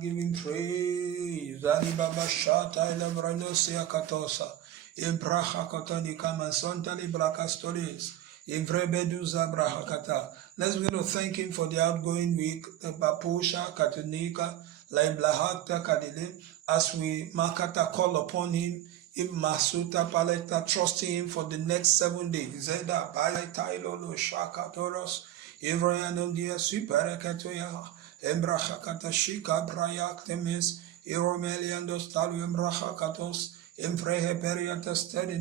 give him praise. Zali Baba Shata Elebranosia Katosa. Ibraha Katani Kama Sontali Brakastolis. Ivrebeduza Brahakata. Let's begin to thank him for the outgoing week. The Bapusha Katunika. Laiblahata Kadile. As we Makata call upon him. If Masuta Paleta trusting him for the next 7 days. Zeda Paleta Ilolo Shakatoros. Ivrayano dia Superakatoya. Embrahakata Shika Brayak Temis. Iromeliandos Talu Embrahakatos. Emprehe Periatas Teddy.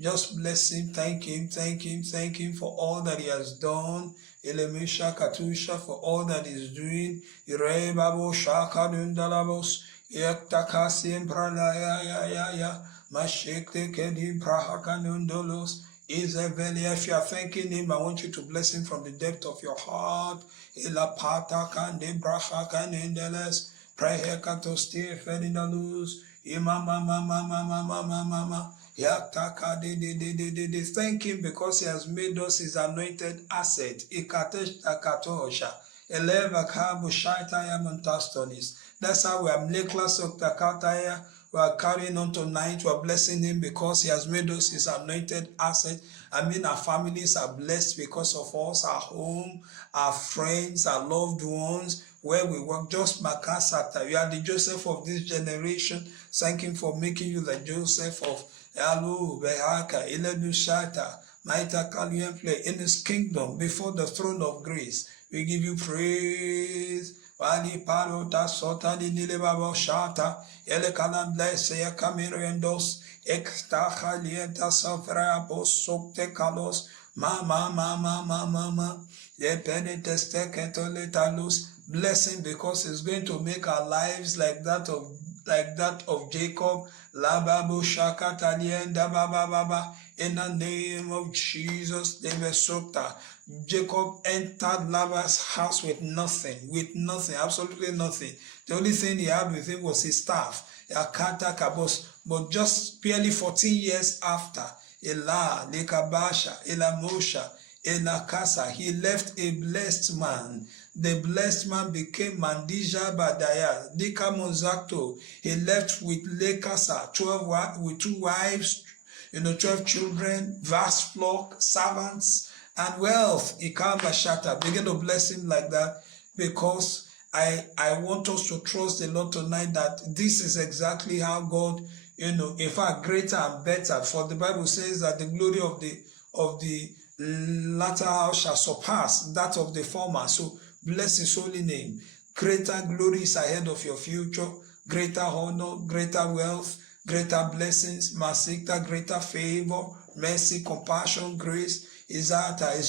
Just bless him, thank him for all that he has done. Elemisha Katusha for all that he's doing. Ire Babo Shaka Dundalabos. Yaktakasi Pralaya Mashekte Kedi Prahakanundolos. Isavelia, if you are thanking him, I want you to bless him from the depth of your heart. Ilapata Kande Brahakanendeles. Prehekatosti Ferdinandus. Mama. Thank him because he has made us his anointed asset. That's how we are Nicholas of Takataya. We are carrying on tonight. We are blessing him because he has made us his anointed asset. Our families are blessed because of us, our home, our friends, our loved ones, where we work. Just Makasata. You are the Joseph of this generation. Thank him for making you the Joseph of Alu, Behaka, Iledushata, Maita Kaluyemple in his kingdom before the throne of grace. We give you praise. Wali Parota Sotani Nilebaba Shata, Elekanan Blessea Camiriendos, Extaha Lienta Safra Bosokte Kalos, Mama, Yepeniteste Ketoletalos, blessing because it's going to make our lives like that of Jacob. Lababo Shakatalienda Baba. In the name of Jesus, Devesota. Jacob entered Laban's house with nothing, absolutely nothing. The only thing he had with him was his staff, Akata Kabos. But just barely 14 years after, Elah, Lekabasha, Elamosha, Elakasa, he left a blessed man. The blessed man became Mandija Badaya, Dika Mozakto. He left with Lekasa, 12 with 2 wives, 12 children, vast flock, servants, and wealth. Ikambashata. Begin to bless him like that, because I want us to trust the Lord tonight that this is exactly how God, in fact, greater and better. For the Bible says that the glory of the latter house shall surpass that of the former. So bless his holy name. Greater glory is ahead of your future. Greater honor, greater wealth, greater blessings, Masikta, greater favor, mercy, compassion, grace. It's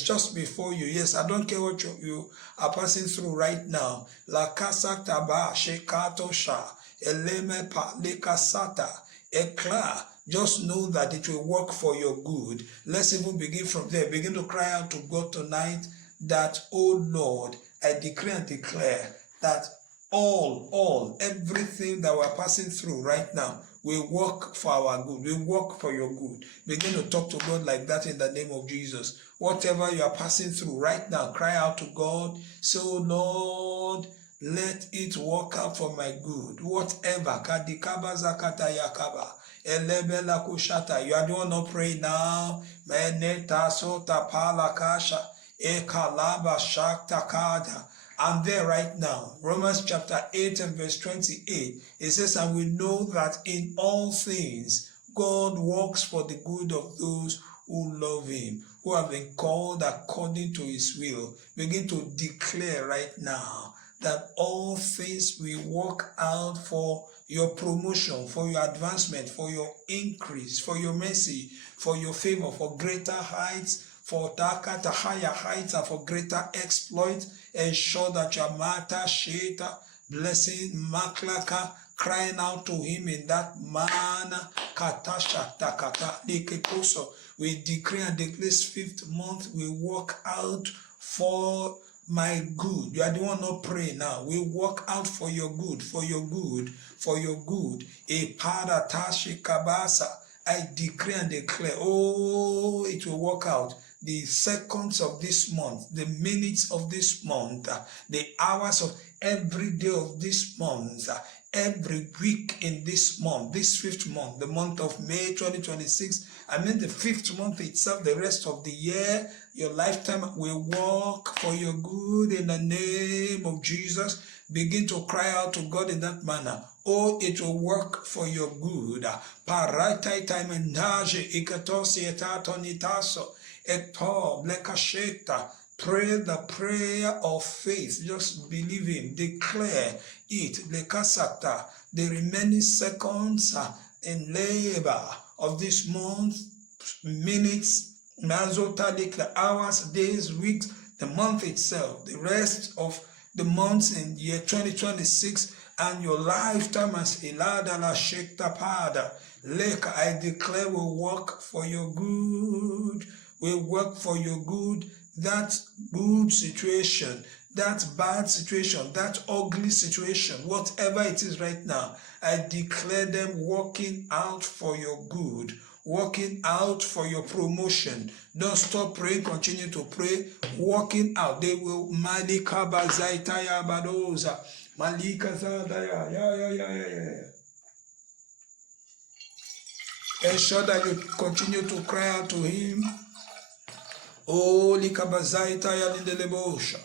just before you. Yes, I don't care what you are passing through right now. La casa taba shekato sha eleme pa lekasata ekla. Just know that it will work for your good. Let's even begin from there. Begin to cry out to God tonight that, oh Lord, I decree and declare that everything that we're passing through right now will work for our good, will work for your good. Begin to talk to God like that in the name of Jesus. Whatever you are passing through right now, cry out to God. So, Lord, let it work out for my good. Whatever. Kadikaba zakata yakaba. Elebela kushata. You are the one to pray now. Meneta sota palakasha. Ekalaba shakta kada. I'm there right now. Romans chapter 8 and verse 28. It says, and we know that in all things God works for the good of those who love him, who have been called according to his will. Begin to declare right now that all things will work out for your promotion, for your advancement, for your increase, for your mercy, for your favor, for greater heights, for higher heights, and for greater exploits. Ensure that your mata sheta blessing maklaka, crying out to him in that manner. Katasha takata likeposo. We decree and declare this 5th month will work out for my good. You are the one not pray now. We work out for your good, for your good, for your good. A paratashi kabasa. I decree and declare, oh, it will work out. the seconds of this month, the minutes of this month, the hours of every day of this month, every week in this month, this fifth month, the month of May 2026, the fifth month itself, the rest of the year, your lifetime will work for your good in the name of Jesus. Begin to cry out to God in that manner. Oh, it will work for your good. Paratai taimendaje ikatosi etatonitaso eto blekasheta. Pray the prayer of faith. Just believe Him. Declare it. Lekasata. The remaining seconds in labor of this month, minutes, mazotalik, the hours, days, weeks, the month itself, the rest of the months in year 2026, and your lifetime as Ilada la Shekta Pada. Leka, I declare, will work for your good. Will work for your good. That good situation, that bad situation, that ugly situation, whatever it is right now, I declare them working out for your good, working out for your promotion. Don't stop praying, continue to pray, working out. They will Malika Bazaitaya Badoza, Malika Zadaya, ensure that you continue to cry out to Him. Oh, likabazaita ya lindelebosha.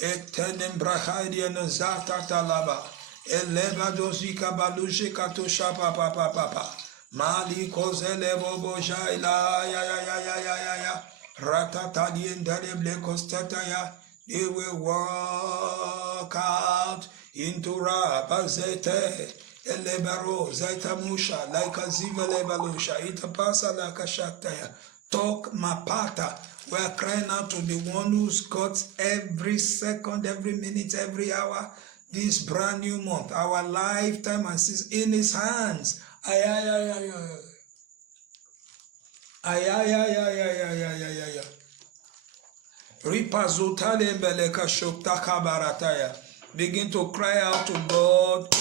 Etenem brahadia nazata talaba. Eleba dozika baluje katosha papa. Mali kozele bobo jaila ya. Ratatali endale blekostata ya. They will walk out into rabazete. Elebaro zaita musha like a ziva lebalusha. Itapasa la kashataya. Talk mapata. We are crying out to the one who's got every second, every minute, every hour, this brand new month, our lifetime and season in His hands. Begin to cry out to God.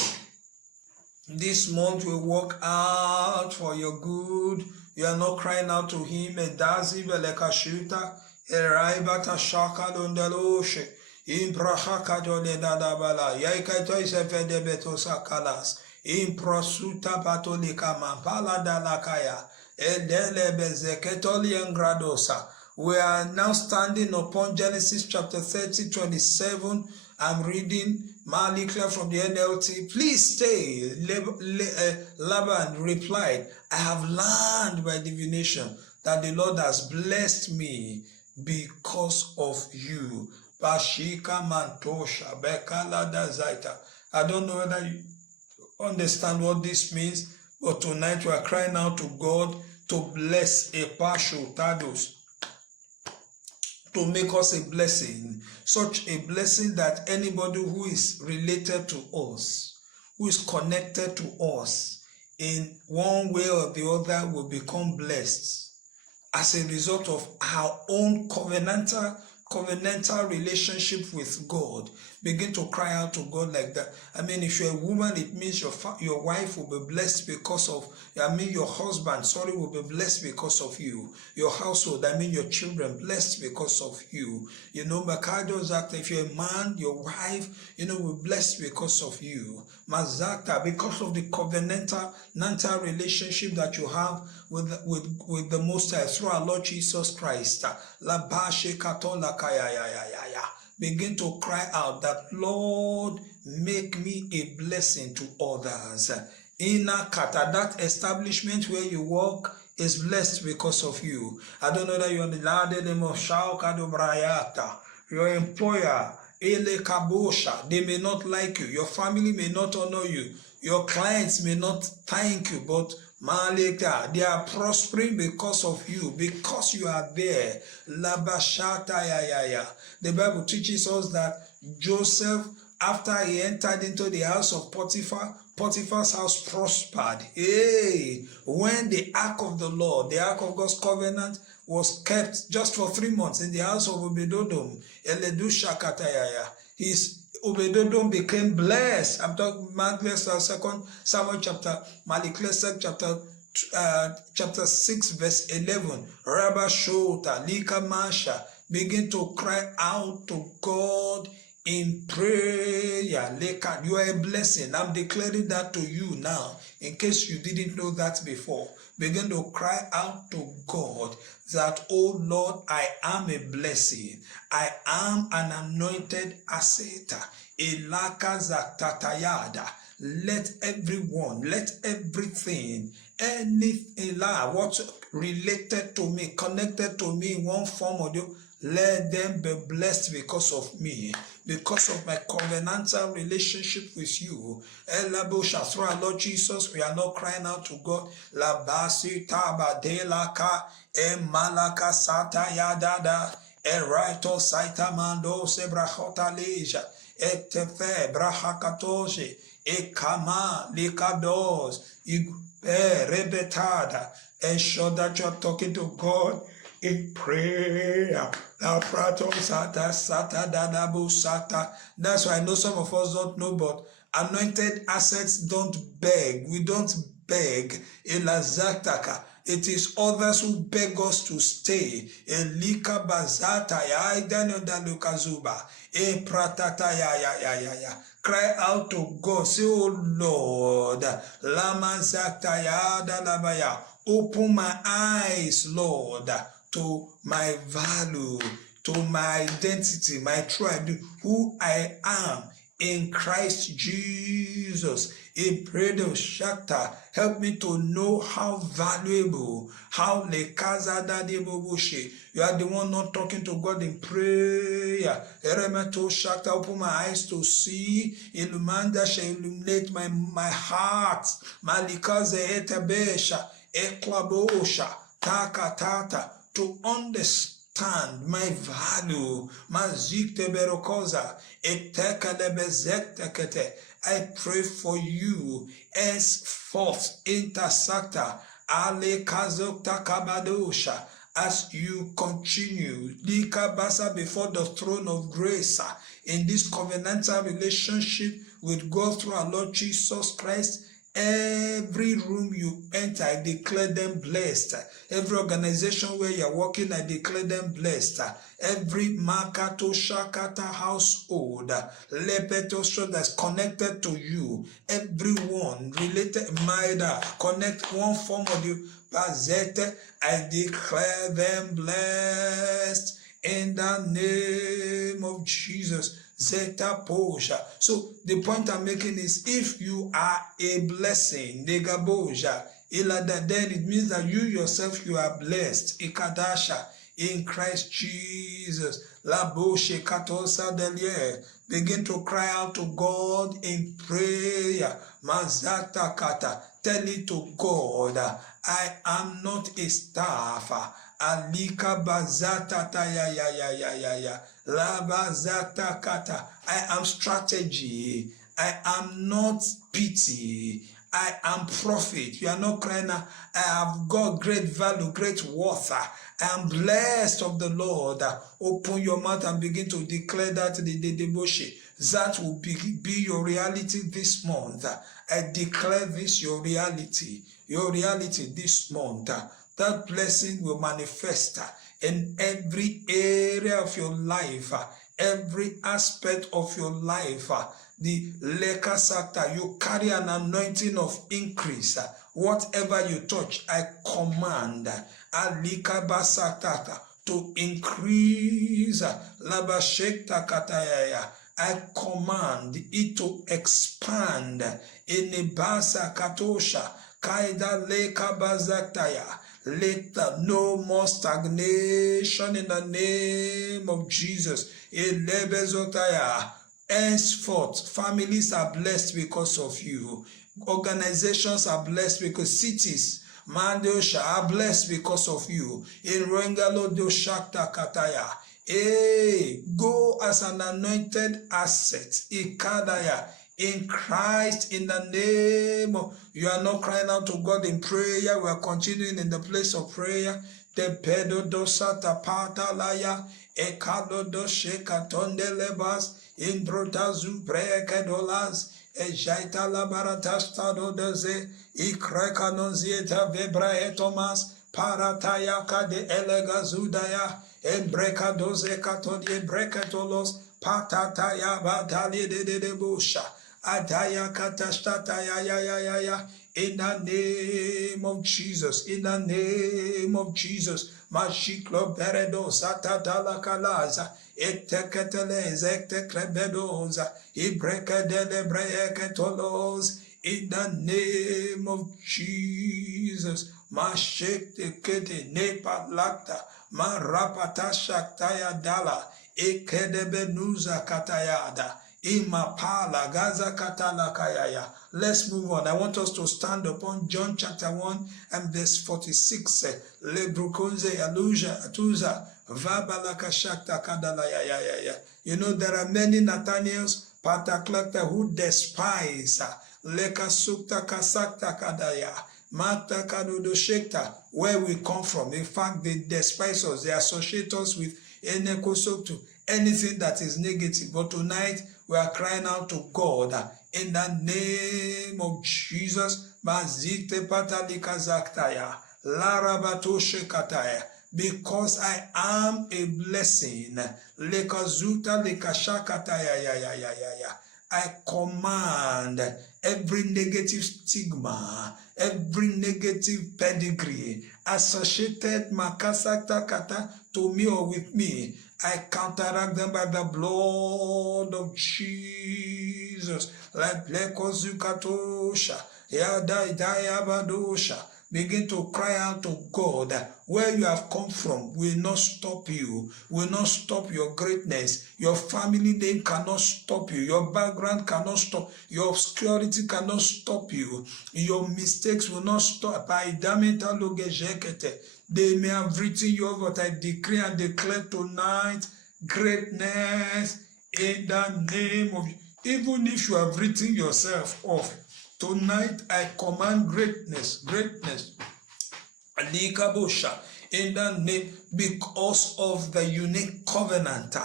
This month will work out for your good. You are not crying out to Him. Edazi belekashuta, eraibata shaka dondeloshe, imprahaka dole dadabala, yaikaito isefede betosa kalas, improsuta patolika mampala dalakaya, edele bezeketoli engradosa. We are now standing upon Genesis chapter 30:27. I'm reading Malikla from the NLT. Please stay. Laban replied, I have learned by divination that the Lord has blessed me because of you. Bashika Mantosha, Bekalada Zaita. I don't know whether you understand what this means, but tonight we are crying out to God to bless a partial tados, to make us a blessing, such a blessing that anybody who is related to us, who is connected to us in one way or the other will become blessed as a result of our own covenantal relationship with God. Begin to cry out to God like that. If you're a woman, it means your wife will be blessed because of, your husband, will be blessed because of you. Your household, your children, blessed because of you. Makado's act, if you're a man, your wife, will be blessed because of you. Mazakta, because of the covenantal relationship that you have with the Most High through our Lord Jesus Christ. Begin to cry out that, Lord, make me a blessing to others. Inakata, that establishment where you work is blessed because of you. I don't know that you're the name of Shaukado Brayata. Your employer, Ele Kabosha, they may not like you. Your family may not honor you. Your clients may not thank you, but Malika, they are prospering because of you, because you are there. Labashata ya. The Bible teaches us that Joseph, after he entered into the house of Potiphar, Potiphar's house prospered. When the ark of the Lord, the ark of God's covenant, was kept just for 3 months in the house of Obededom, Obededom became blessed. I'm talking Malikles 2 Samuel chapter chapter 6, verse 11. Rabba Shota, Lika Masha. Begin to cry out to God in prayer. You are a blessing. I'm declaring that to you now, in case you didn't know that before. Begin to cry out to God that, oh Lord, I am a blessing. I am an anointed asset. Elaka Zaktatayada. Let everyone, let everything, anything, what's related to me, connected to me in one form or the other, let them be blessed because of me, because of my covenantal relationship with you. Through our Lord Jesus, we are not crying out to God. La basi tabadelaka emalaka satayadada eraito saitamando sebrahota leja etefe brahakatoje ekama likados rebetada. Ensure that you're talking to God in prayer. That's why I know some of us don't know, but anointed assets don't beg. We don't beg. It is others who beg us to stay. Elika bazata ya idanukazuba. E pratata ya. Cry out to God. Say, oh Lord, lama zakta ya dalabaya. Open my eyes, Lord, to my value, to my identity, my tribe, who I am in Christ Jesus. Help me to know how valuable, how you are the one not talking to God in prayer. Open my eyes to see. Illumanda shall illuminate my heart. Malikaze etabesha. Eklabosha, takatata, to understand my value. Mazikte berokoza, etekalebezektekete. I pray for you henceforth, intersector, ale kazokta kabadosha, as you continue likabasa before the throne of grace in this covenantal relationship with God through our Lord Jesus Christ. Every room you enter, I declare them blessed. Every organization where you're working, I declare them blessed. Every Makato Shakata household, Lepeto show that's connected to you, everyone related, Maida, connect one form of you, Bazete, I declare them blessed in the name of Jesus. Zeta Posha. So the point I'm making is, if you are a blessing, Negaboja, then it means that you yourself, you are blessed. Ikadasha in Christ Jesus. La Boshe Katosa Delie. Begin to cry out to God in prayer. Mazata Kata. Tell it to God. I am not a staff. Alika bazata ta ya. La bazata kata. I am strategy. I am not pity. I am profit. You are not crying out. I have got great value, great worth. I am blessed of the Lord. Open your mouth and begin to declare that the deboshe. That will be your reality this month. I declare this your reality this month. That blessing will manifest in every area of your life, every aspect of your life. The Leka Sakta, you carry an anointing of increase. Whatever you touch, I command Alika Basatata to increase. Labashekta Katayaya. I command it to expand. Inibasa Katosha. Kaida Leka Bazaktaya. Let no more stagnation in the name of Jesus. Elebezotaya. Henceforth, families are blessed because of you. Organizations are blessed because cities, Mandosha, are blessed because of you. In Rengalo Doshakta Kataya. Hey, go as an anointed asset. Ikadaya. In Christ, in the name of, you are not crying out to God in prayer. We are continuing in the place of prayer. The pedo dosa tapata laya, ekado doshe katonde lebas, in brotazu prekedolas, Ejaita la baratasta do deze, ikrekanonzieta vebrae Thomas, parataya kade elegazudaya, embreka doze katodie breketolos, patataya batali de busha, adaya katastataya ya. In the name of Jesus, in the name of Jesus, Mashiklo Beredo Satatala Kalaza, Eteketelez, Eteklebedoza, Ibrekadele Breeketolos, in the name of Jesus, Mashik Tekete Nepa Lakta, Marapata Shaktaya Dala, Ekedebenuza Katayada. Imapala Gaza Katala Kayaya. Let's move on. I want us to stand upon John chapter 1 and verse 46. Lebrukunze Aluja Atuza Vabalaka Shakta Kadala ya. You know, there are many Nathaniels, Pataklakta, who despise Leka Sukta Kasakta Kadaya. Mata Kadudo Shekta, where we come from. In fact, they despise us, they associate us with Enekosoktu, anything that is negative. But tonight, we are crying out to God in the name of Jesus. Because I am a blessing. I command every negative stigma, every negative pedigree associated makasakta kata to me or with me. I counteract them by the blood of Jesus. Like Lekozukatosha, Yadayabadosha. Begin to cry out to God. Where you have come from will not stop you, will not stop your greatness. Your family name cannot stop you. Your background cannot stop. Your obscurity cannot stop you. Your mistakes will not stop. They may have written you off, but I decree and declare tonight greatness in the name of, even if you have written yourself off, tonight I command greatness, Alikabosha, in the name, because of the unique covenant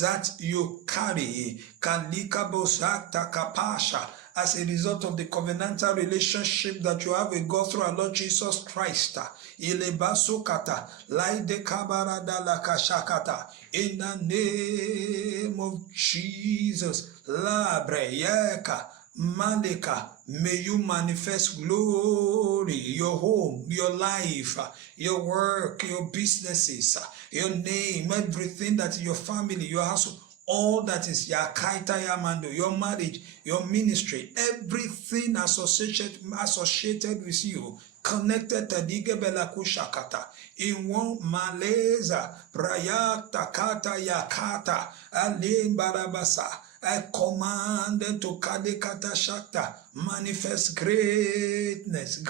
that you carry, Kalikabosakta Kapasha, as a result of the covenantal relationship that you have with God through our Lord Jesus Christ. Ilebasukata, Laide Kabarada Lakashakata, in the name of Jesus, Labre Yeka. Malika, may you manifest glory, your home, your life, your work, your businesses, your name, everything that is your family, your household, all that is your kaita yamando, your marriage, your ministry, everything associated with you, connected to Digebela Kushakata, in one Maleza, Prayakta Kata Yakata, Alim Barabasa. I command them to Kadekata Shakta, manifest greatness.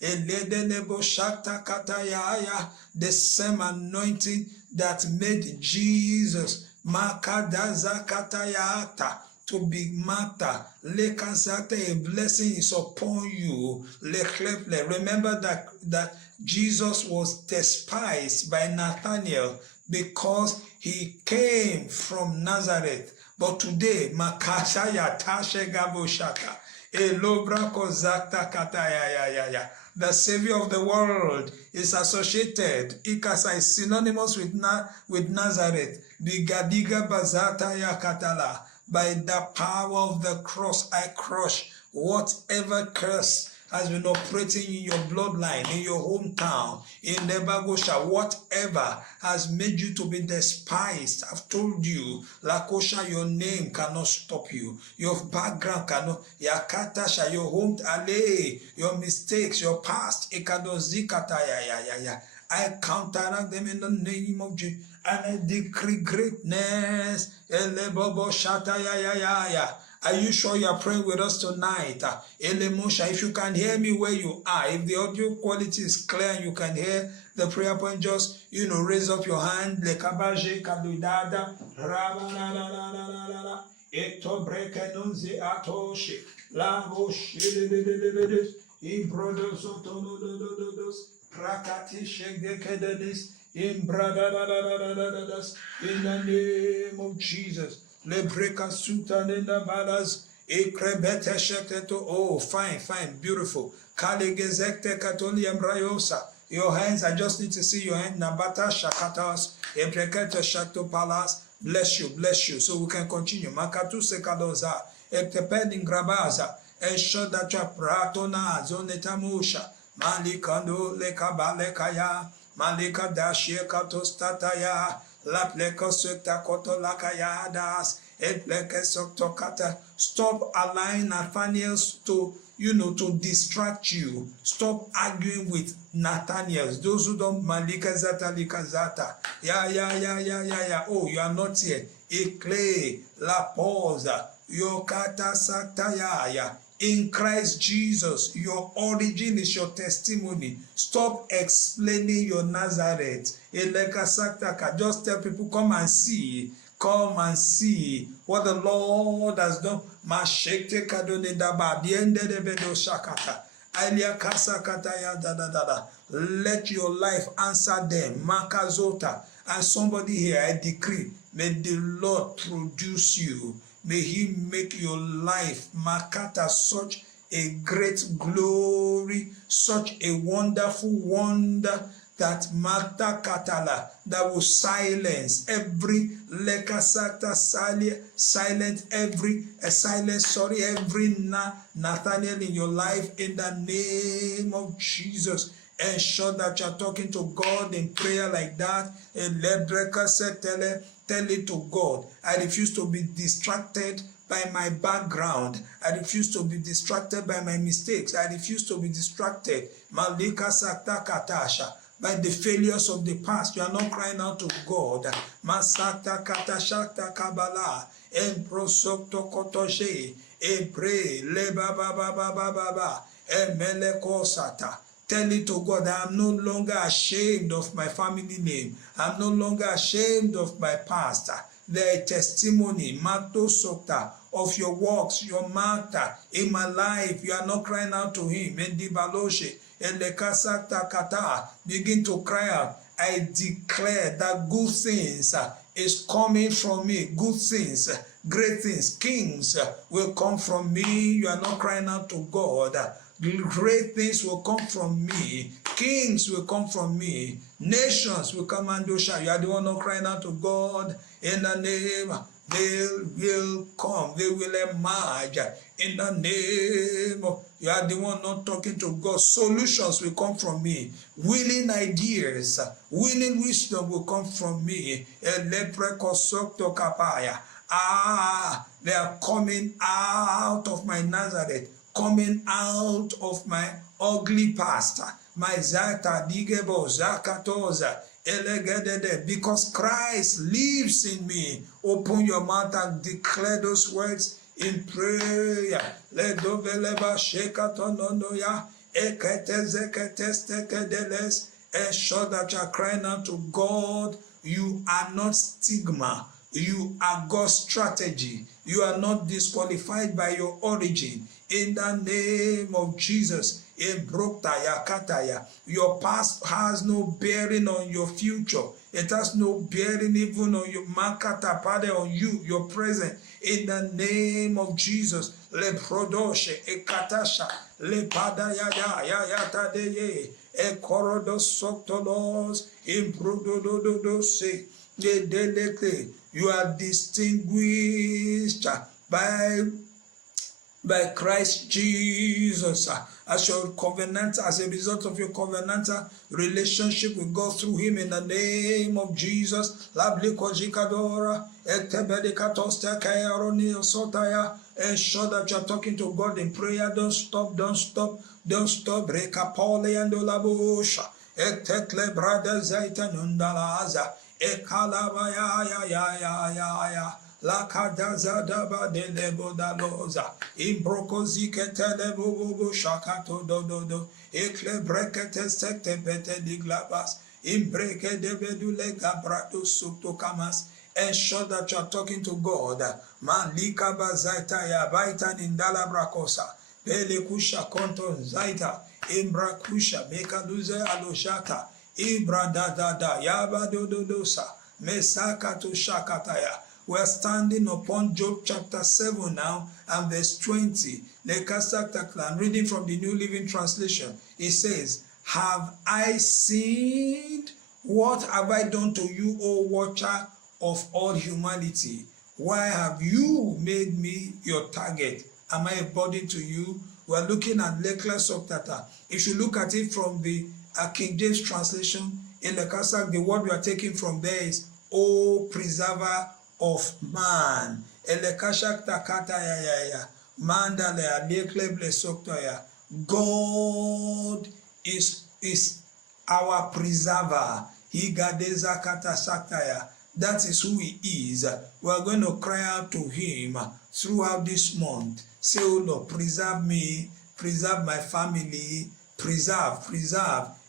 Eledenebo Shakta Katayaya, the same anointing that made Jesus Makadaza Katayata to be matter. A blessing is upon you. Remember that Jesus was despised by Nathaniel because he came from Nazareth. But today, Makashaya Tashe Gaboshaka, Elobra Kozakta Kataya, the Savior of the world is associated, Ikasa is synonymous with Nazareth, Bigadiga Bazata Yakatala. By the power of the cross, I crush whatever curse has been operating in your bloodline, in your hometown, in Nebagosha, whatever has made you to be despised. I've told you, Lakosha, your name cannot stop you. Your background cannot. Yakatasha, your home, Ale, your mistakes, your past, Ekadozikata, ya. I counteract them in the name of Jesus. And I decree greatness. Elebobo shata ya. Are you sure you are praying with us tonight? Elemusha, if you can hear me where you are, if the audio quality is clear and you can hear the prayer point, just, raise up your hand. Lekabaje kadudada. Rabalalalalala. Eto brekenunze atoshe. Lagosh. Ibrodos otonodododos. Prakati shegdekededis. In the name of Jesus. Lebreka sutanenda balas. Ekrebete sheketo. Oh, fine, beautiful. Kalegezekte katoliam rayosa. Your hands, I just need to see your hand. Nabata shakatas. Ebrekete shakto palas. Bless you. So we can continue. Makatu sekadoza. Ektepedin grabaza. Eshodacha pratona zonetamusha. Malikando lekabalekaya. Malika dashie katostataya. Lapleko sekta koto lakaya das. Stop allowing Nathaniels to distract you. Stop arguing with Nathaniels. Those who don't malika zata lika zata. Yeah. Oh, you are not here. Ekle la posa. Yokata sataya. In Christ Jesus, your origin is your testimony. Stop explaining your Nazareth. Just tell people, come and see what the Lord has done. Let your life answer them. Makazota. And somebody here, I decree, may the Lord produce you. May he make your life, Makata, such a great glory, such a wonderful wonder that Mata Katala, that will silence every Lekasata every Nathaniel in your life in the name of Jesus. Ensure that you're talking to God in prayer like that. And Lebreka said, tell it to God. I refuse to be distracted by my background. I refuse to be distracted by my mistakes. I refuse to be distracted. Malika Sakta Katasha. By the failures of the past. You are not crying out to God. Masakta Katashakta Kabbalah. Emprosokto Kotoshe. Epre. Lebaba. Emelekosata. Tell it to God, I am no longer ashamed of my family name. I am no longer ashamed of my past. The testimony, Mato Sokta, of your works, your matter in my life. You are not crying out to him. Begin to cry out. I declare that good things is coming from me. Good things, great things, kings will come from me. You are not crying out to God. Great things will come from me. Kings will come from me. Nations will come and do shine. You are the one not crying out to God in the name. They will come. They will emerge in the name of. You are the one not talking to God. Solutions will come from me. Winning ideas, winning wisdom will come from me. They are coming out of my Nazareth. Coming out of my ugly past, my Zata Digebo Zakatoza Elegedede, because Christ lives in me. Open your mouth and declare those words in prayer. Let doveleba shekatononoya eketezeketestekedeles. Ensure that you are crying out to God. You are not stigma. You are God's strategy. You are not disqualified by your origin. In the name of Jesus, your past has no bearing on your future. It has no bearing even on your on you, your present. In the name of Jesus, leprodoshe ekatasha lepadayayayatadeye ekorodosotolos improdododose yedeleke. You are distinguished by Christ Jesus as your covenant, as a result of your covenant relationship with God through him, in the name of Jesus. Ensure that you're talking to God in prayer. Don't stop. Rekapole and Olabusha. Etekle brother Zaitanundalaza. Ekalabaya. La kadaza daba de lebo da loza. Imbrokozi ketele bubu shakato do. Ekle brekete sekte bete diglabas. Imbreke de bedule gabrato sukto kamas. Ensure that you are talking to God. Malika bazaita ya baitan indala brakosa. Bele kusha konton zaita. Imbra kusha mekaduze aloshata. Ibra da yaba dodosa. Mesaka to shakataya. We are standing upon Job chapter 7 now and verse 20. I'm reading from the New Living Translation. It says, have I sinned? What have I done to you, O watcher of all humanity? Why have you made me your target? Am I a burden to you? We are looking at Lekla Soktata. If you look at it from the King James translation, in Lekasak, the word we are taking from there is, O preserver of man. Elekashak takata ya. Mandale adekleble soktoya. God is our preserver. Higadeza kata saktaya. That is who he is. We are going to cry out to him throughout this month. Say, oh Lord, preserve me, preserve my family, preserve.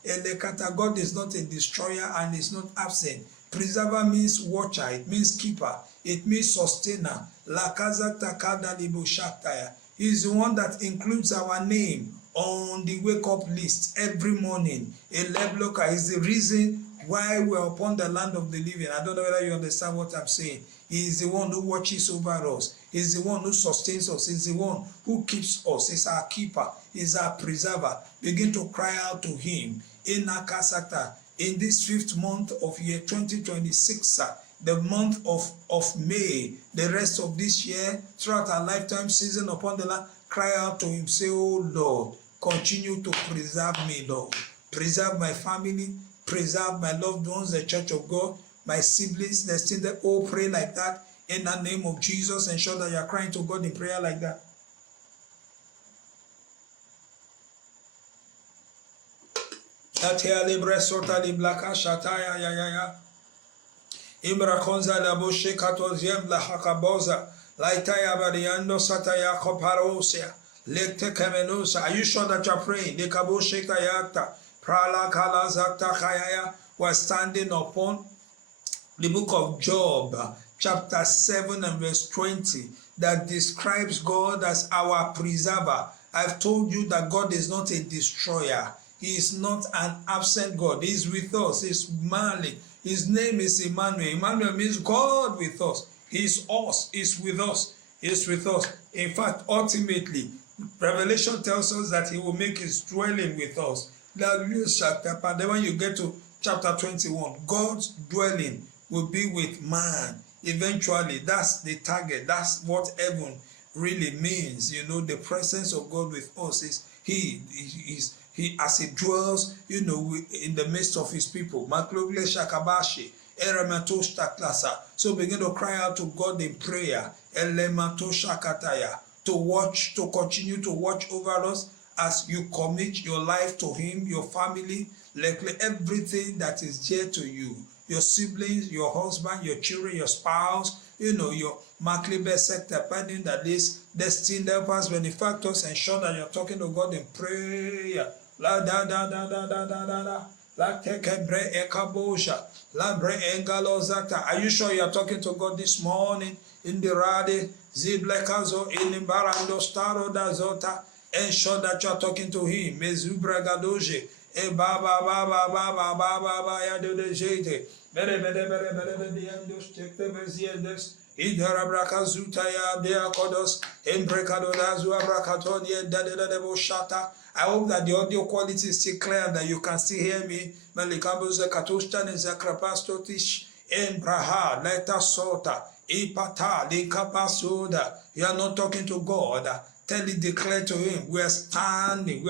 Elekata, God is not a destroyer and is not absent. Preserver means watcher, it means keeper, it means sustainer. Lakaza takada libo shaktaya. He is the one that includes our name on the wake-up list every morning. Elebloka is the reason why we are upon the land of the living. I don't know whether you understand what I'm saying. He is the one who watches over us. He is the one who sustains us. He is the one who keeps us. He is our keeper. He is our preserver. Begin to cry out to him. In Nakasata, in this 5th month of year 2026, the month of May, the rest of this year, throughout our lifetime season upon the land, cry out to him. Say, oh Lord, continue to preserve me, Lord. Preserve my family. Preserve my loved ones, the church of God, my siblings. They're still there. Oh, pray like that in the name of Jesus. Ensure that you are crying to God in prayer like that. Are you sure that you are praying? We're standing upon the book of Job, chapter 7 and verse 20, that describes God as our preserver. I've told you that God is not a destroyer. He is not an absent God. He is with us. He's Malik. His name is Emmanuel. Emmanuel means God with us. He is us. He's with us. He's with us. In fact, ultimately, Revelation tells us that he will make his dwelling with us. Then when you get to chapter 21, God's dwelling will be with man. Eventually, that's the target. That's what heaven really means. You know, the presence of God with us is he as he dwells, you know, in the midst of his people. So begin to cry out to God in prayer. To continue to watch over us as you commit your life to him, your family, like everything that is dear to you, your siblings, your husband, your children, your spouse, you know, your Maklibe sector, pardon that is destined helpers, benefactors. Ensure that you're talking to God in prayer. La da da da da da da da da. La tekebre ekabosha. La bre engalozata. Are you sure you're talking to God this morning? In the rade ziblekazo in barando staro da zota. Ensure that you're talking to him. Mezubra gadoje. E baba baba baba baba ya do de jete. Bere bere bere bere bere yandos tekte beziendes. Idara brakazuta ya de akodos. Embrekado da zu abrakaton ye da de de boshata. I hope that the audio quality is still clear, that you can still hear me. Malikabuza katushtan is a krapastotish. Embraha, leta sota. Ipata, likapasoda. You are not talking to God. Tell it, declare to him. We are standing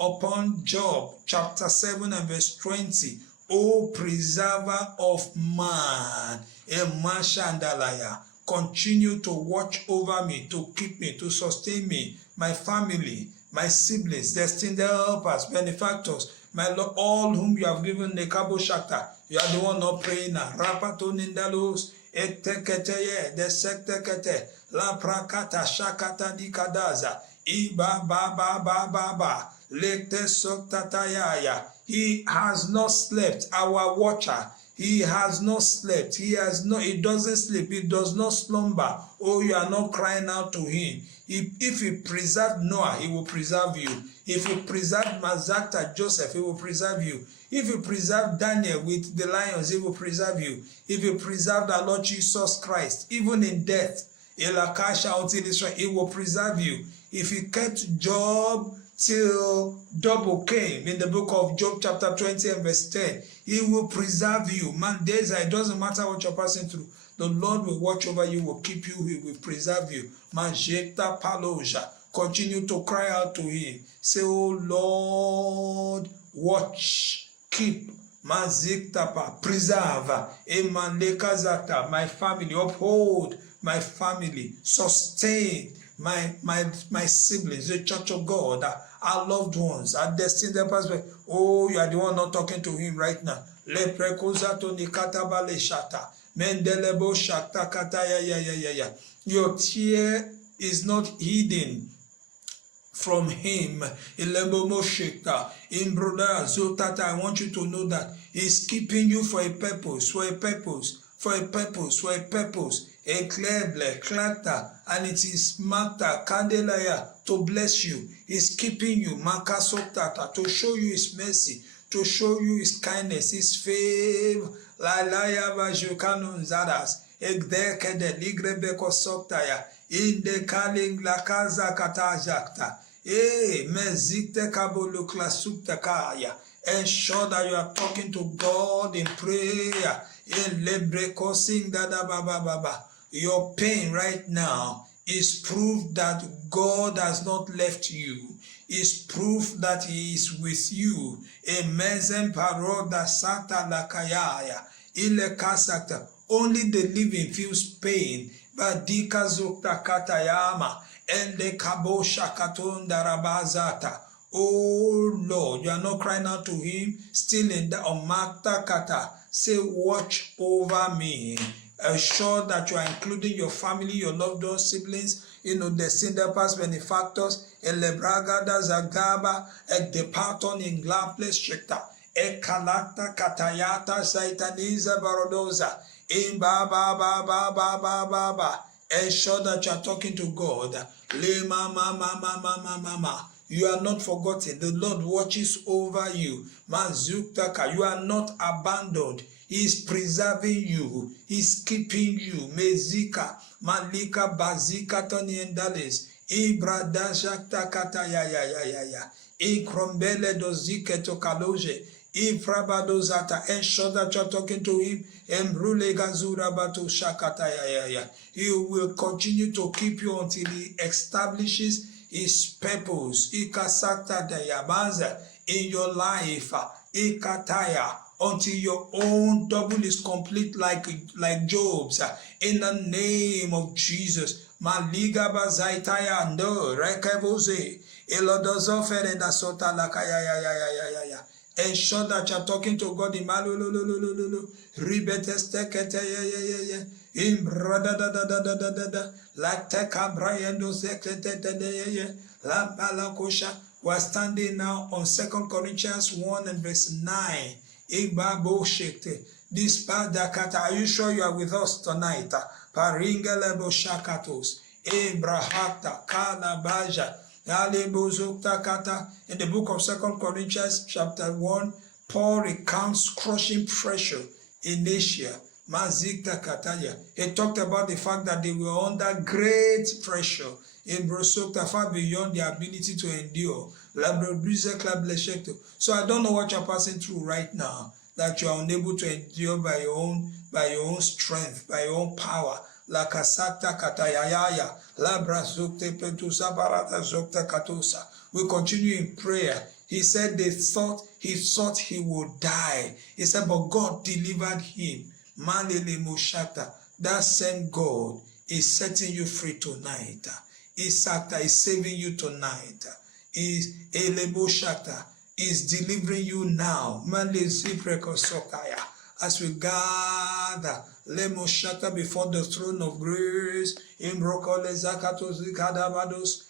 upon Job chapter 7 and verse 20. O preserver of man, Emashandalaya, continue to watch over me, to keep me, to sustain me, my family, my siblings, destined helpers, benefactors, my Lord, all whom you have given the Kabo Shakta. You are the one not praying now. Rapato Nindalos, Etekete, the Sektekete, La Prakata, Shakata Dikadaza, Iba Baba Baba Baba, Lekte Soktatayaya. He has not slept, our watcher. He has not slept. He doesn't sleep. He does not slumber. Oh, you are not crying out to him. If he preserved Noah, he will preserve you. If he preserved Mazakta, Joseph, he will preserve you. If you preserve Daniel with the lions, he will preserve you. If you preserve the Lord Jesus Christ, even in death, until Israel, he will preserve you. If you kept Job till double came in the book of Job chapter 20 and verse 10, he will preserve you. Man, it doesn't matter what you're passing through. The Lord will watch over you, will keep you, he will preserve you. Manjeta paloja. Continue to cry out to him. Say, oh Lord, watch, keep, maziktapa, preserve, emanekazata, my family, uphold my family, sustain my siblings, the church of God, our loved ones, our destined helpers. Oh, you are the one not talking to him right now. Leprekozato nikata shata. Mendelebo shata kata ya. Your tear is not hidden from him. In brother Zotata, I want you to know that he's keeping you for a purpose, for a purpose, for a purpose, for a purpose. Ekleble, klata, and it is mata, kandelaya, to bless you. He's keeping you, makasotata, to show you his mercy, to show you his kindness, his favor. Lalaya vajukanun zadas, egdekede ligrebeko sotaya, in the kaling la casa katajakta. Mezite kabolo klasukta kaya. Ensure that you are talking to God in prayer. In lebreko sing dada baba baba. Your pain right now is proof that God has not left you. Is proof that he is with you. Emezen paroda sata lakayaya. Ile kasakta. Only the living feels pain. Badika zukta katayama. Ende kabo shakatonda rabazata. Oh Lord, you are not crying out to him. Still in the omakta kata. Say, watch over me. Assure that you are including your family, your loved ones, siblings, the senior past benefactors, elebragada zagaba, departon in glapless shekta, ekalata katayata saitaniza barodoza, in ba. Ensure that you are talking to God. Le mama. You are not forgotten. The Lord watches over you. Mazuktaka, you are not abandoned. He is preserving you. He is keeping you. Mezika, Malika, Bazika, Tony Endales. Ibradashakta kata ya. Ikrombele dozike to kaloje. Ifrabadozata. Ensure that you are talking to him. Embrule gazura batu shakata ya. He will continue to keep you until he establishes his purpose, ikasakta dayabaza, in your life, ikataya, until your own double is complete like Job's. In the name of Jesus, maliga bazaitaya ndo rekeboze, elodozofere da sota lakaya. Ensure that you're talking to God in malululululu, ribetestekete ya. In brada da like teka brayendo sekete la balakosha. We're standing now on 2 Corinthians 1 and verse 9. Ibabo shekte. This padakata. Are you sure you are with us tonight? Paringelebo shakatos. Ibrahata kalabaja. In the book of 2 Corinthians chapter 1, Paul recounts crushing pressure in Asia. He talked about the fact that they were under great pressure in Brosokta, far beyond their ability to endure. So I don't know what you're passing through right now, that you are unable to endure by your own strength, by your own power. La kasakta katayaya, la brazukte petusa barata zukta katusa. We continue in prayer. He said he thought he would die. He said, but God delivered him. Malele Moshata, that same God is setting you free tonight. Isakta is saving you tonight. Is Eleboshata is delivering you now. As we gather Lemoshata before the throne of grace, Imbrokole Zakatos Kadabados,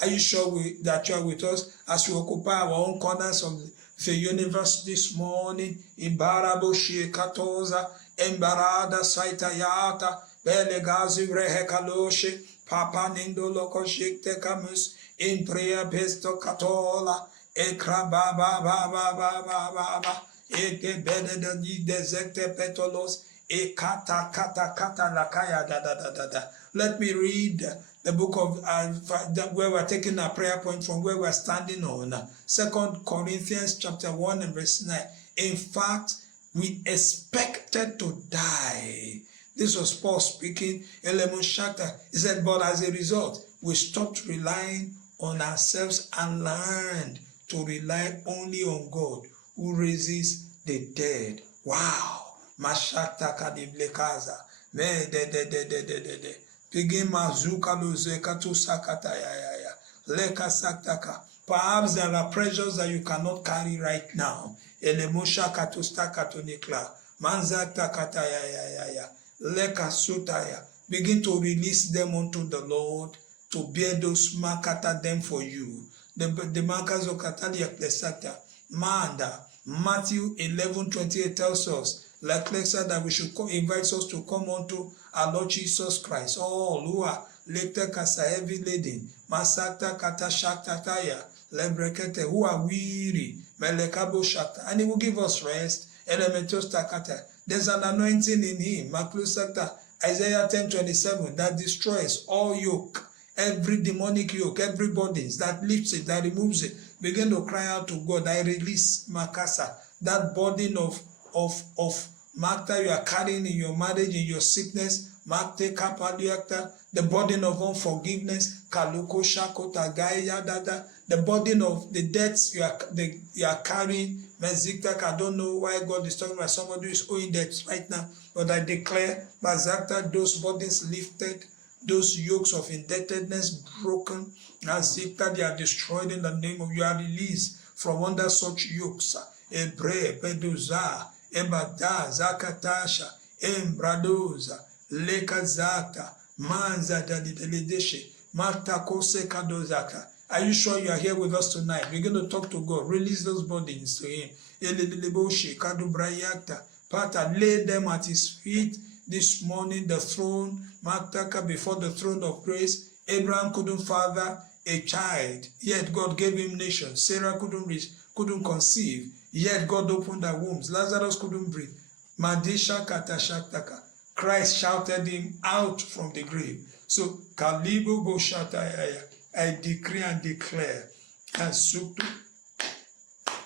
Are you sure that you are with us as we occupy our own corners of the universe this morning? Imbarabo Shekatoza, Embarada Saitayata, Belegazi Rehekaloshe, Papa Nindo Lokoshik Tekamus, in prayer Besto Katola, Ekra ba ba ba ba ba ba ba ba. Eke bede de di dezekte petolos. Ekata kata kata lakaya da da da da da. Let me read the book of where we're taking a prayer point from, where we're standing on. 2 Corinthians chapter 1 and verse 9. In fact, we expected to die. This was Paul speaking in Lemon Shakhtar. He said, but as a result, we stopped relying on ourselves and learned to rely only on God who raises the dead. Wow. Mashakta kadiblekaza. Me de. Pigin mazuka lozeka to sakata ya. Leka saktaka. Perhaps there are pressures that you cannot carry right now. Elemosha katosta katonikla. Manzakta kata ya. Leka sutaya. Begin to release them unto the Lord to bear those markata them for you. The markers of Katalia Klesata. Manda. Matthew 11:28 tells us, like Lexa, that we should invite us to come unto our Lord Jesus Christ. All who are later kasa heavy laden, masakta kata shaktataya, lebrekete, who are weary, melekabo shakta, and he will give us rest. Elementos takata. There's an anointing in him. Maklusakta, Isaiah 10:27, that destroys all yoke, every demonic yoke, every bondage that lifts it, that removes it. Begin to cry out to God. I release Makasa, that burden of Martha you are carrying in your marriage, in your sickness, the burden of unforgiveness, the burden of the debts you are carrying. I don't know why God is talking about somebody who is owing debts right now, but I declare those burdens lifted, those yokes of indebtedness broken, they are destroyed in the name of you. Are released from under such yokes. Ebre, Peduza, Ebada, Zakatasha, Embradoza, Lekazata, Manza Dadideledeshe, Marta Kose Kadozaka. Are you sure you are here with us tonight? We're going to talk to God. Release those burdens to Him. Eleleboshe, Kadubrayakta, Pata, lay them at His feet this morning, the throne, Martaka, before the throne of grace. Abraham couldn't father a child, yet God gave him nations. Sarah couldn't conceive, yet God opened her wombs. Lazarus couldn't breathe. Madisha Katashaktaka. Christ shouted him out from the grave. So, Kalibu Boshataya, I decree and declare,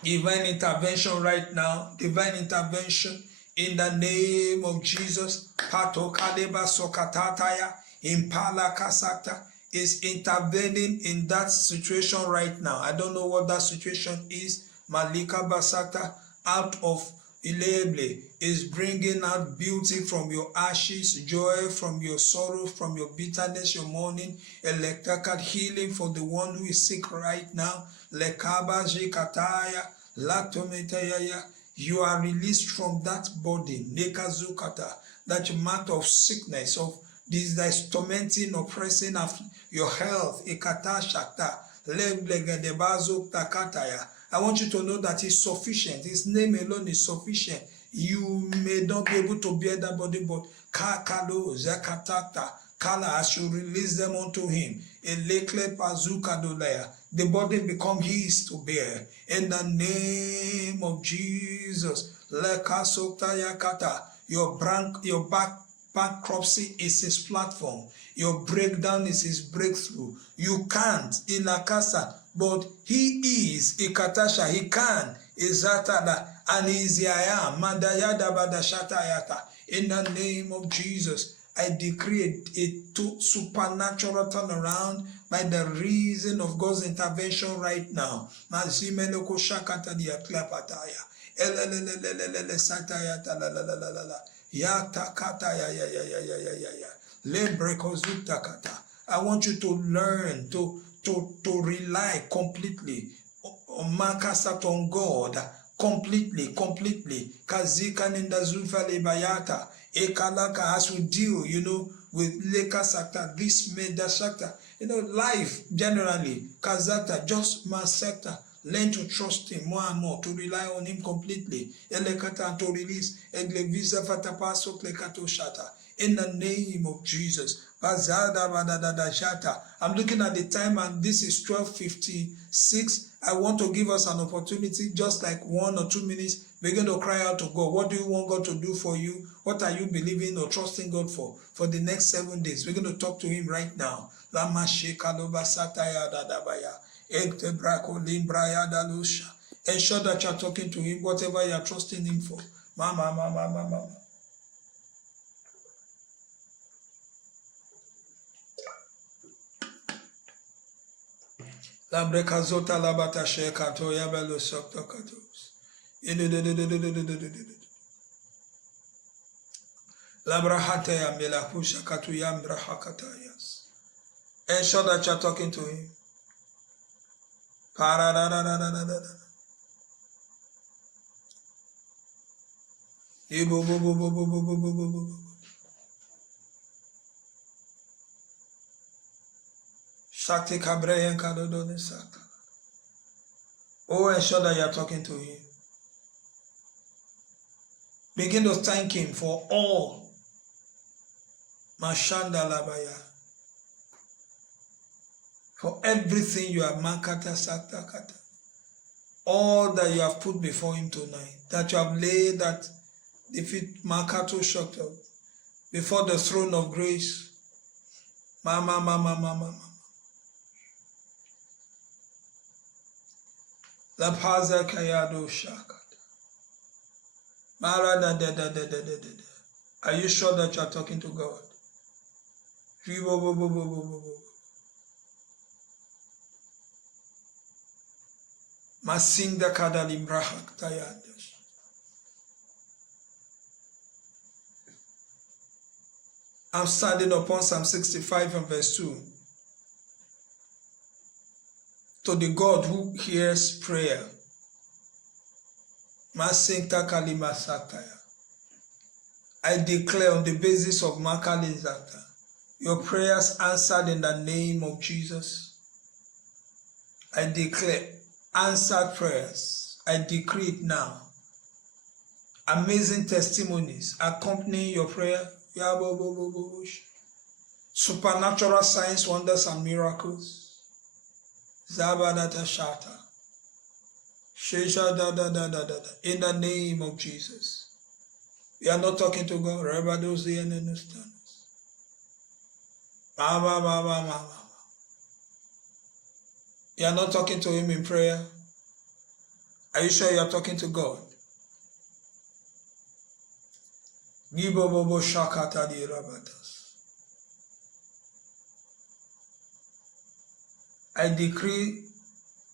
divine intervention right now, divine intervention in the name of Jesus. Pato Kaleba Sokatataya, Impala Kasakta is intervening in that situation right now. I don't know what that situation is. Malika Basakta, out of Ileble, is bringing out beauty from your ashes, joy from your sorrow, from your bitterness, your mourning, electrical healing for the one who is sick right now. Lekaba Jikataya, Latometaya, you are released from that body, Nekazukata, that matter of sickness, of this that is tormenting, oppressing of your health. Ekata Shakta, Leblegedebazo Takataya. I want you to know that He's sufficient. His name alone is sufficient. You may not be able to bear that body, but Kakalo, Zakatata, Kala, as you release them unto Him, Elekle Pazuka Dolaya, the body become His to bear. In the name of Jesus, Lekasotayakata, your bankruptcy is His platform. Your breakdown is His breakthrough. You can't, Inakasa, but He is Ikatasha. He can, Izatada, and He is the I am. Mandayada Badashatayata. In the name of Jesus, I decree a supernatural turnaround by the reason of God's intervention right now. Mazimeloko Shakata Diaklapataya. Satayata la la la la la la. Yatakata ya. Lebrekozutakata. I want you to learn to rely completely on God, completely. Kazika ninda zulfa lebayata. Ekalaka, as we deal, with leka sakta, this meda sakta. Life generally, kazata, just masakta. Learn to trust Him more and more, to rely on Him completely. Elekata, and to release. Eglevisa fatapaso klekato shata. in the name of Jesus. I'm looking at the time and this is 12:56. I want to give us an opportunity, just like 1 or 2 minutes, begin to cry out to God. What do you want God to do for you? What are you believing or trusting God for the next 7 days? We're going to talk to him right now. Ensure that you're talking to him, whatever you're trusting him for. Mama. Labrekazota labata shekato yabelo sokto katos. Labrahate yamela kusha katu yambra hakatayas. Ensure that you're talking to him. Shakti kabreyan kadodone sakta. Oh, ensure that you're talking to him. Begin to thank him for all. Mashanda labaya. For everything you have makata sakta kata. All that you have put before him tonight. That you have laid that defeat makato shokta before the throne of grace. Mama. La paza kayado shakat. Are you sure that you are talking to God? Masinda kadalimbrahak tayados. I'm standing upon Psalm 65 and verse 2. To the God who hears prayer. I declare on the basis of Makalizata, your prayers answered in the name of Jesus. I declare answered prayers. I decree it now. Amazing testimonies accompanying your prayer. Supernatural signs, wonders, and miracles. Zabadata Shata. In the name of Jesus. We are not talking to God. You are not talking to him in prayer. Are you sure you are talking to God? I decree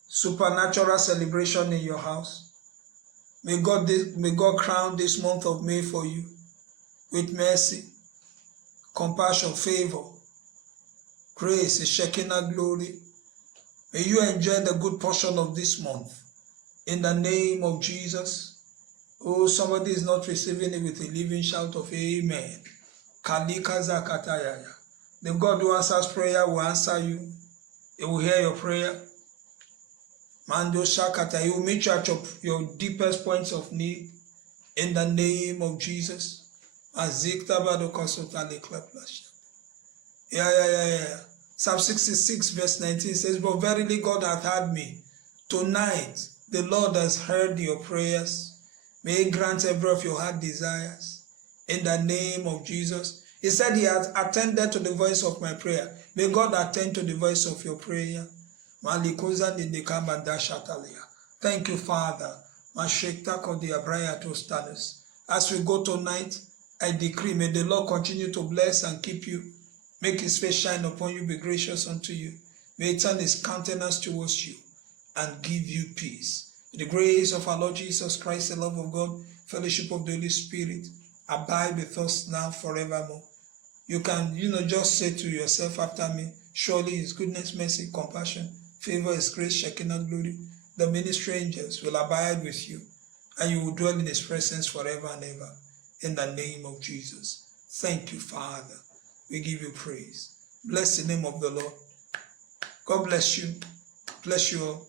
supernatural celebration in your house. May God crown this month of May for you with mercy, compassion, favor, grace, a Shekinah glory. May you enjoy the good portion of this month. In the name of Jesus. Oh, somebody is not receiving it with a living shout of amen. Kalika zakatayaya. The God who answers prayer will answer you. He will hear your prayer. Mando Shakata, he will meet you at your deepest points of need in the name of Jesus. Yeah. Psalm 66 verse 19 says, but verily God hath heard me. Tonight the Lord has heard your prayers. May he grant every of your heart desires in the name of Jesus. He said he has attended to the voice of my prayer. May God attend to the voice of your prayer. Thank you, Father. As we go tonight, I decree, may the Lord continue to bless and keep you. Make his face shine upon you, be gracious unto you. May he turn his countenance towards you and give you peace. The grace of our Lord Jesus Christ, the love of God, fellowship of the Holy Spirit, abide with us now forevermore. You can, just say to yourself after me, surely his goodness, mercy, compassion, favor, his grace, Shekinah glory, the ministry angels will abide with you, and you will dwell in his presence forever and ever. In the name of Jesus. Thank you, Father. We give you praise. Bless the name of the Lord. God bless you. Bless you all.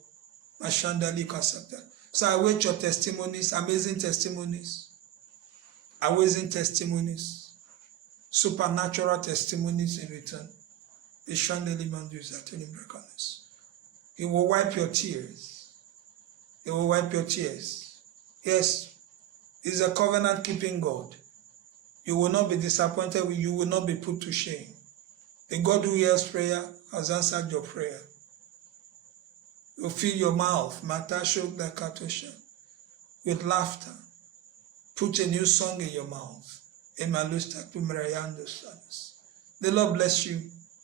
So I await your testimonies, amazing testimonies. Amazing testimonies. supernatural testimonies in return. He will wipe your tears. He will wipe your tears. Yes, He's a covenant-keeping God. You will not be disappointed. You will not be put to shame. The God who hears prayer has answered your prayer. You fill your mouth with laughter. Put a new song in your mouth. The Lord bless you.